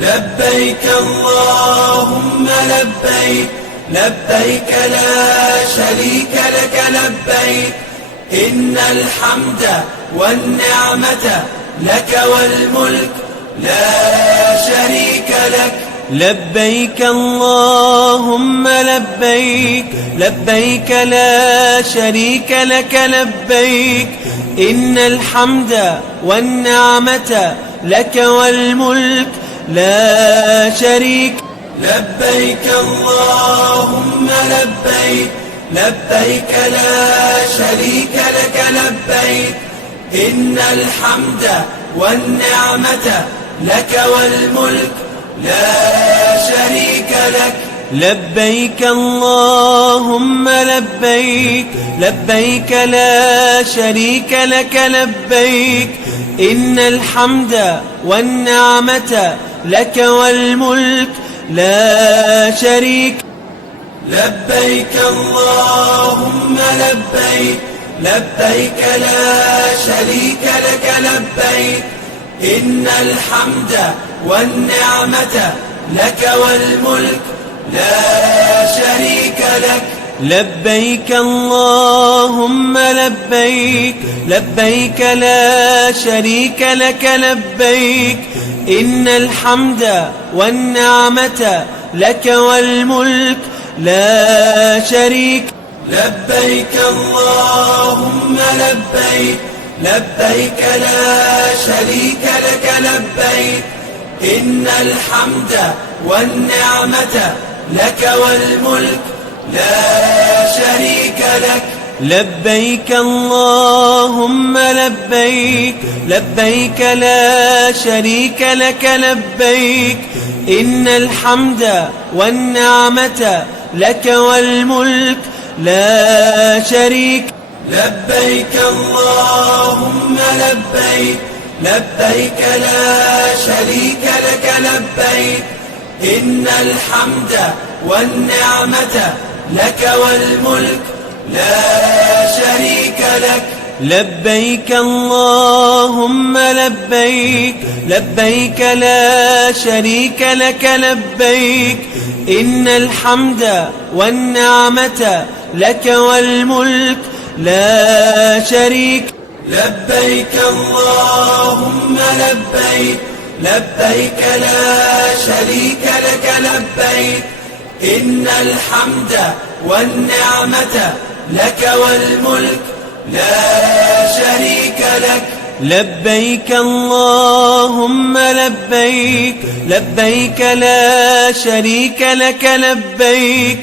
لبيك اللهم لبيك، لبيك لا شريك لك لبيك، إن الحمد والنعمة لك والملك لا شريك لك. لبيك اللهم لبيك، لبيك لا شريك لك لبيك، إن الحمد والنعمة لك والملك لا شريك. لبيك اللهم لبيك، لبيك لا شريك لك لبيك، إن الحمد والنعمة لك والملك لا شريك لك. لبيك اللهم لبيك، لبيك لا شريك لك لبيك، إن الحمد والنعمة لك والملك لا شريك. لبيك اللهم لبيك، لبيك لا شريك لك لبيك، إن الحمد والنعمة لك والملك لا شريك لك. لبيك اللهم لبيك، لبيك لا شريك لك لبيك، إن الحمد والنعمة لك والملك لا شريك. لبيك اللهم لبيك، لبيك لا شريك لك لبيك، إن الحمد والنعمة لك والملك لا شريك لك. لبيك اللهم لبيك، لبيك لا شريك لك لبيك، إن الحمد والنعمة لك والملك لا شريك. لبيك اللهم لبيك، لبيك لا شريك لك لبيك، إن الحمد والنعمة لك والملك لا شريك لك. لبيك اللهم لبيك، لبيك لا شريك لك لبيك، إن الحمد والنعمة لك والملك لا شريك. لبيك اللهم لبيك، لبيك لا شريك لك لبيك، إن الحمد والنعمة لك والملك لا شريك لك. لبيك اللهم لبيك، لبيك لا شريك لك لبيك،